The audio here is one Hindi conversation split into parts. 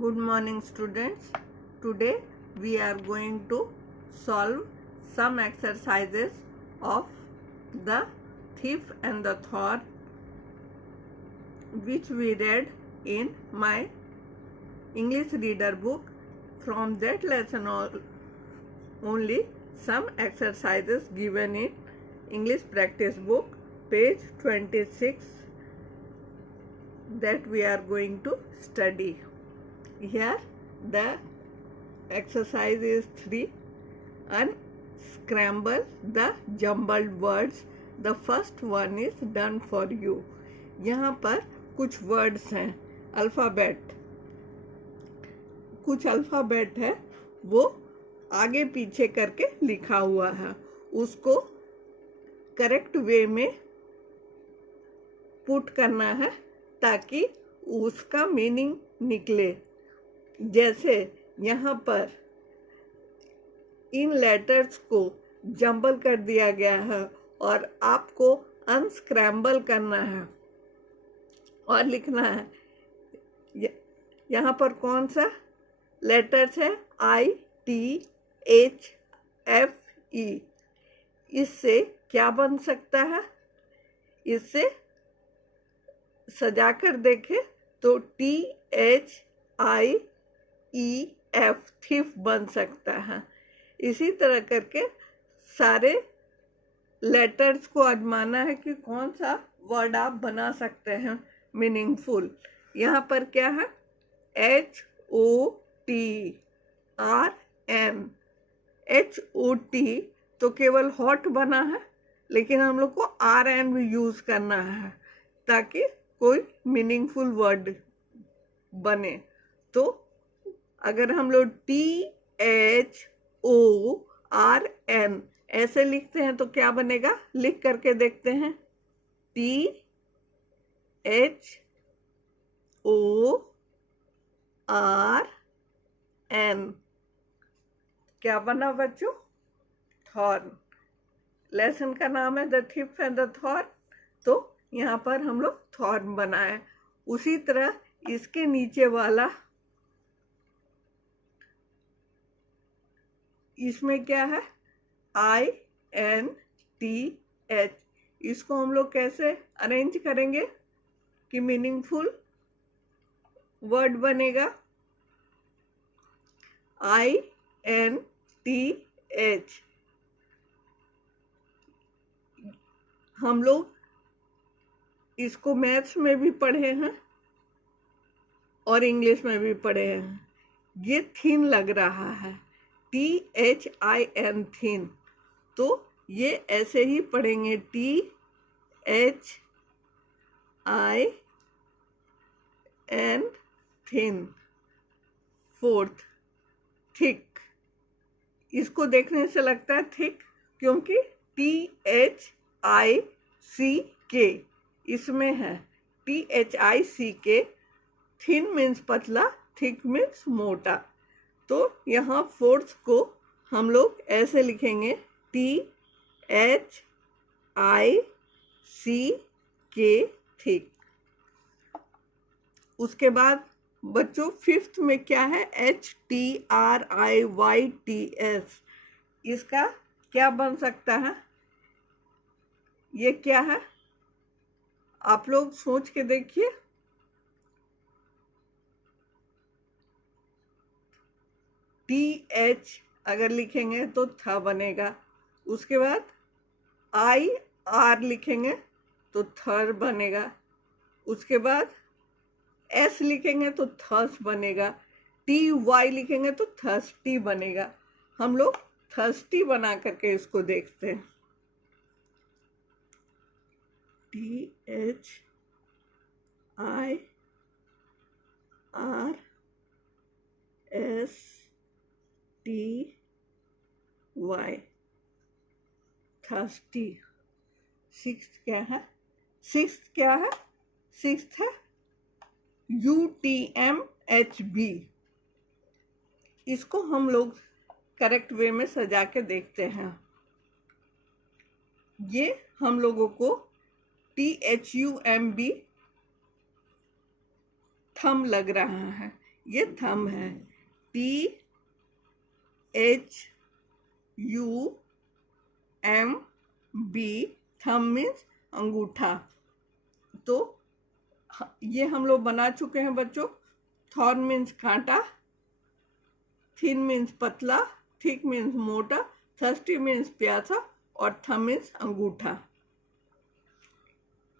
Good morning, students. Today we are going to solve some exercises of The Thief and the Thorn, which we read in my English reader book. From that lesson only some exercises given in English practice book, page 26, that we are going to study. Here the exercise is 3. Unscramble the jumbled words. The first one is done for you. यहाँ पर कुछ वर्ड्स हैं, अल्फ़ाबेट, कुछ अल्फ़ाबेट है, वो आगे पीछे करके लिखा हुआ है. उसको करेक्ट वे में पुट करना है ताकि उसका मीनिंग निकले. जैसे यहाँ पर इन लेटर्स को जंबल कर दिया गया है और आपको अनस्क्रैम्बल करना है और लिखना है. यहाँ पर कौन सा लेटर्स है? ITHFE. इससे क्या बन सकता है? इससे सजाकर देखें तो THIEF, थिफ बन सकता है. इसी तरह करके सारे लेटर्स को आजमाना है कि कौन सा वर्ड आप बना सकते हैं मीनिंगफुल. यहाँ पर क्या है? HOTRN. HOT तो केवल हॉट बना है, लेकिन हम लोग को RN भी यूज़ करना है ताकि कोई मीनिंगफुल वर्ड बने. तो अगर हम लोग THORN ऐसे लिखते हैं तो क्या बनेगा? लिख करके देखते हैं. THORN क्या बना बच्चों? थॉर्न. लेसन का नाम है the thief and the thorn, तो यहाँ पर हम लोग थॉर्न बनाए. उसी तरह इसके नीचे वाला, इसमें क्या है? INTH. इसको हम लोग कैसे अरेंज करेंगे कि मीनिंगफुल वर्ड बनेगा? INTH. हम लोग इसको मैथ्स में भी पढ़े हैं और इंग्लिश में भी पढ़े हैं. ये थिन लग रहा है, THIN, थिन. तो ये ऐसे ही पढ़ेंगे, THIN, थिन. Fourth, thick. इसको देखने से लगता है थिक क्योंकि THICK इसमें है. THICK. थिन मीन्स पतला, थिक मीन्स मोटा. तो यहाँ फोर्थ को हम लोग ऐसे लिखेंगे, THICK, थिक. उसके बाद बच्चों फिफ्थ में क्या है? HTRIYTS. इसका क्या बन सकता है? ये क्या है? आप लोग सोच के देखिए. TH अगर लिखेंगे तो थ बनेगा. उसके बाद IR लिखेंगे तो थर बनेगा. उसके बाद S लिखेंगे तो थस बनेगा. TY लिखेंगे तो थर्स्टी बनेगा. हम लोग थर्स्टी बना करके इसको देखते हैं. THIRSTY, thirsty. सिक्स्थ क्या है? सिक्स्थ है UTMHB. इसको हम लोग करेक्ट वे में सजा के देखते हैं. ये हम लोगों को THUMB थम लग रहा है. ये थंब है, THUMB, थंब मीन्स अंगूठा। तो ये हम लोग बना चुके हैं बच्चों। थॉर्न मीन्स कांटा, थिन मीन्स पतला, थिक मीन्स मोटा, थर्स्टी मीन्स प्यासा, और थंब मीन्स अंगूठा।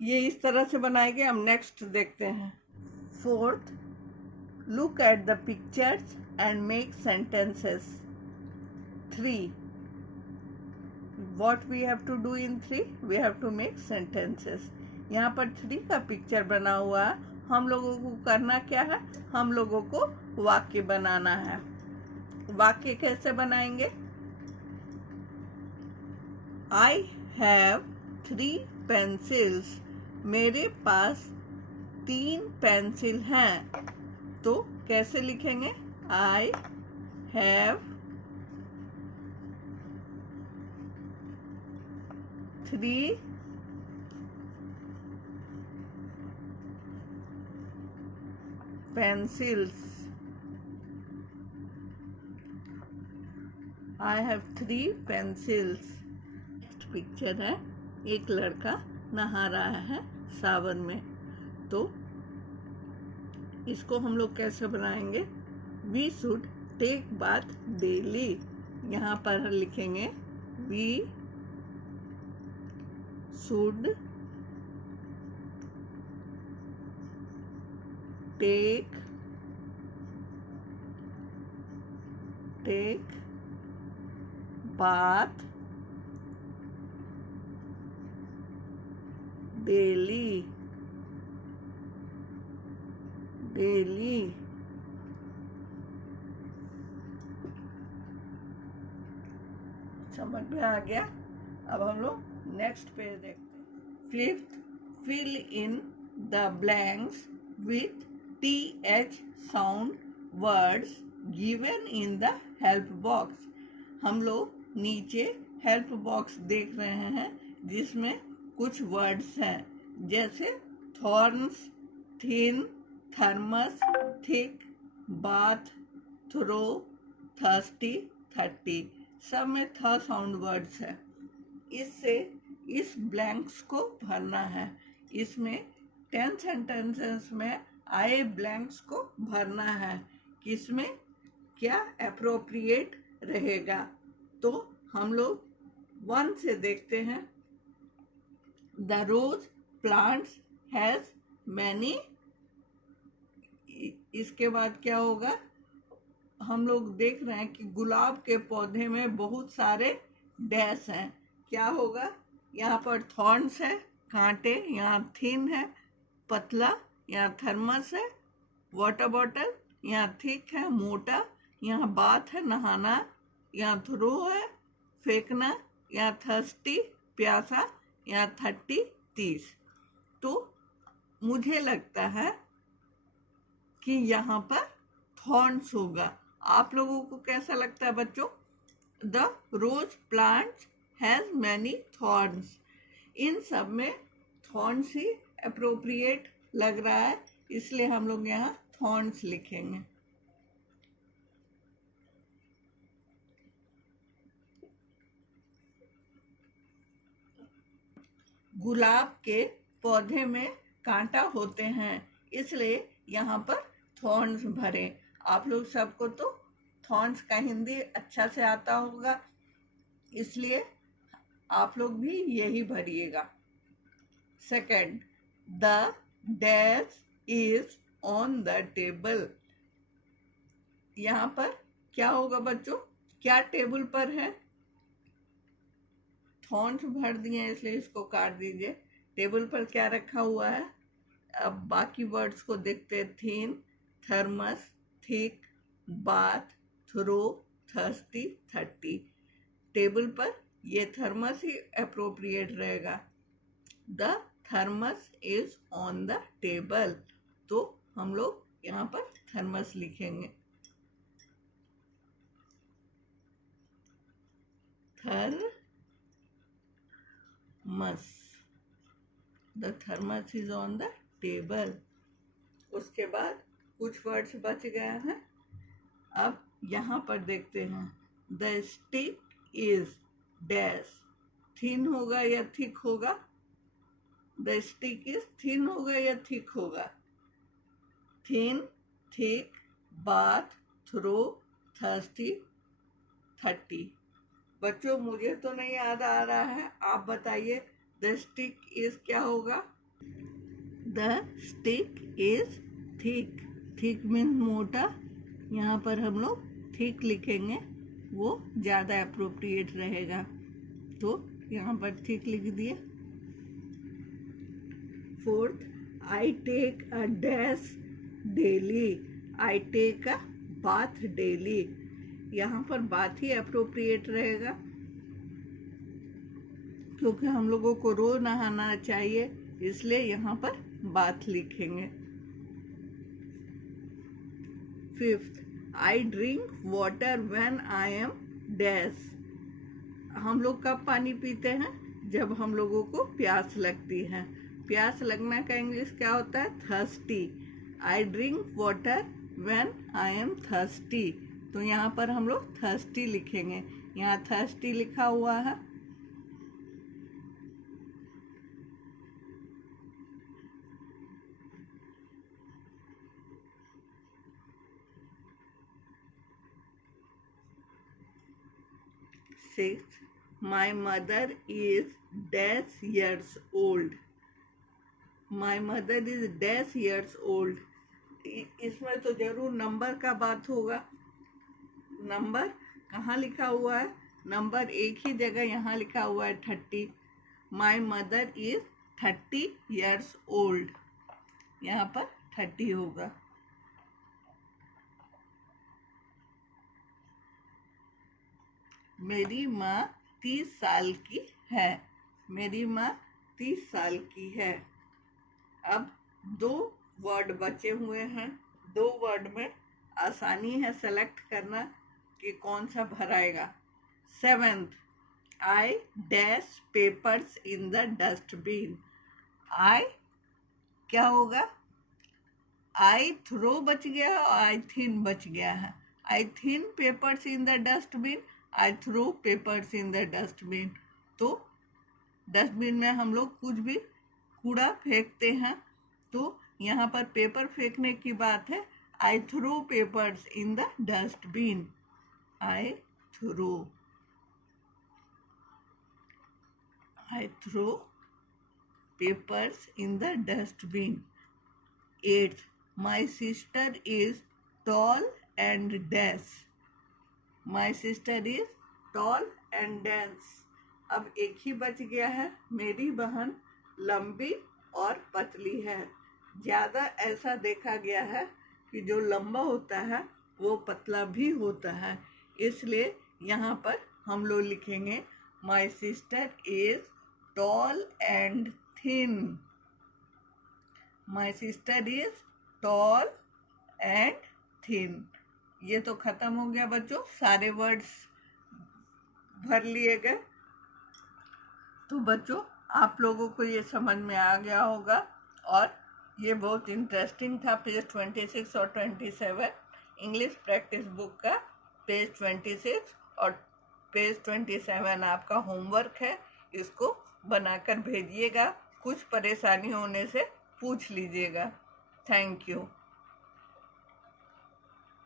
ये इस तरह से बनाएंगे। हम नेक्स्ट देखते हैं। Fourth, look at the pictures and make sentences. 3, what we have to do in 3, we have to make sentences। यहाँ पर 3 का पिक्चर बना हुआ है। हम लोगों को करना क्या है, हम लोगों को वाक्य बनाना है। वाक्य कैसे बनाएंगे? I have 3 pencils, मेरे पास 3 पेंसिल हैं। तो कैसे लिखेंगे? I have 3 pencils। I have 3 pencils। Picture है, एक लड़का नहा रहा है सावन में। तो इसको हम लोग कैसे बनाएंगे? We should take bath daily। यहाँ पर लिखेंगे We should take bath daily। समझ में आ गया? अब हम लोग नेक्स्ट पेज देखते हैं। 5th, fill in the blanks with TH sound words given in the help box। हम लोग नीचे हेल्प बॉक्स देख रहे हैं जिसमें कुछ वर्ड्स हैं, जैसे thorns, thin, thermos, thick, bath, throw, thirsty, 30। सब में थ साउंड वर्ड्स है। इससे इस ब्लैंक्स को भरना है। इसमें 10 सेंटेंसेस में आए ब्लैंक्स को भरना है। किसमें क्या अप्रोप्रिएट रहेगा। तो हम लोग 1 से देखते हैं। The rose plants has many. इसके बाद क्या होगा? हम लोग देख रहे हैं कि गुलाब के पौधे में बहुत सारे डैश हैं। क्या होगा? यहाँ पर थॉर्न्स है, कांटे, यहाँ थिन है, पतला, यहाँ थर्मस है, वाटर बॉटल, यहाँ थिक है, मोटा, यहाँ बाथ है, नहाना, यहाँ थ्रो है, फेंकना, यहाँ थर्स्टी, प्यासा, यहाँ 30, 30। तो मुझे लगता है कि यहाँ पर थॉर्न्स होगा। आप लोगों को कैसा लगता है बच्चों? The rose plant has many thorns. इन सब में थॉर्न्स ही अप्रोप्रिएट लग रहा है, इसलिए हम लोग यहाँ थॉर्न्स लिखेंगे। गुलाब के पौधे में कांटा होते हैं, इसलिए यहाँ पर थॉर्न्स भरे। आप लोग सबको तो थॉर्न्स का हिंदी अच्छा से आता होगा, इसलिए आप लोग भी यही भरिएगा। Second, the dash is on the table. यहाँ पर क्या होगा बच्चों? क्या टेबल पर है? थॉर्न्स भर दिए हैं इसलिए इसको काट दीजिए। टेबल पर क्या रखा हुआ है? अब बाकी वर्ड्स को देखते हैं। Thin, thermos, thick, bath, throw, thirsty, 30। Table पर ये थर्मस ही अप्रोप्रिएट रहेगा। The thermos is on the table. तो हम लोग यहाँ पर थर्मस लिखेंगे। Thermos, the thermos is on the table. उसके बाद कुछ वर्ड्स बच गए हैं। अब यहाँ पर देखते हैं, the stick is dash, thin होगा या थिक होगा? द स्टिक इज थिन होगा या थिक होगा? Thin, thick, bath, throw, thirsty, 30। बच्चों मुझे तो नहीं याद आ रहा है, आप बताइए द स्टिक इज क्या होगा? The stick is thick. Thick means मोटा, यहाँ पर हम लोग थिक लिखेंगे, वो ज़्यादा अप्रोप्रिएट रहेगा, तो यहाँ पर थिक लिख दिए। Fourth, I take a dash daily, I take a bath daily, यहाँ पर बाथ ही अप्रोप्रिएट रहेगा क्योंकि हम लोगों को रोज नहाना चाहिए, इसलिए यहाँ पर बाथ लिखेंगे। Fifth, I drink water when I am dash, हम लोग कब पानी पीते हैं? जब हम लोगों को प्यास लगती है। प्यास लगना का इंग्लिश क्या होता है? Thirsty. I drink water when I am thirsty, तो यहाँ पर हम लोग थर्स्टी लिखेंगे, यहाँ थर्स्टी लिखा हुआ है। Sixth, my mother is dash years old, my mother is dash years old, इसमें तो जरूर नंबर का बात होगा। नंबर कहाँ लिखा हुआ है? नंबर एक ही जगह यहाँ लिखा हुआ है 30। My mother is 30 years old, यहाँ पर 30 होगा। मेरी माँ 30 साल की है, मेरी माँ 30 साल की है। अब 2 वर्ड बचे हुए हैं, 2 वर्ड में आसानी है सेलेक्ट करना कि कौन सा भराएगा। 7th, I dash papers in the dustbin, I क्या होगा? आई थ्रो बच गया और आई थिन बच गया है। I thin papers in the dustbin, I throw papers in the dustbin. तो डस्टबिन में हम लोग कुछ भी कूड़ा फेंकते हैं, तो यहाँ पर पेपर फेंकने की बात है। I throw papers in the dustbin, I throw, I throw papers in the dustbin. 8th, my sister is tall and dash, my sister is tall and dash. अब एक ही बच गया है, मेरी बहन लंबी और पतली है। ज़्यादा ऐसा देखा गया है कि जो लंबा होता है वो पतला भी होता है, इसलिए यहाँ पर हम लोग लिखेंगे माई sister is tall and thin, my sister is tall and thin. ये तो खत्म हो गया बच्चों, सारे वर्ड्स भर लिए गए। तो बच्चों आप लोगों को ये समझ में आ गया होगा और ये बहुत इंटरेस्टिंग था। पेज 26 और 27 इंग्लिश प्रैक्टिस बुक का पेज 26 और पेज 27 आपका होमवर्क है, इसको बनाकर भेजिएगा। कुछ परेशानी होने से पूछ लीजिएगा। Thank you.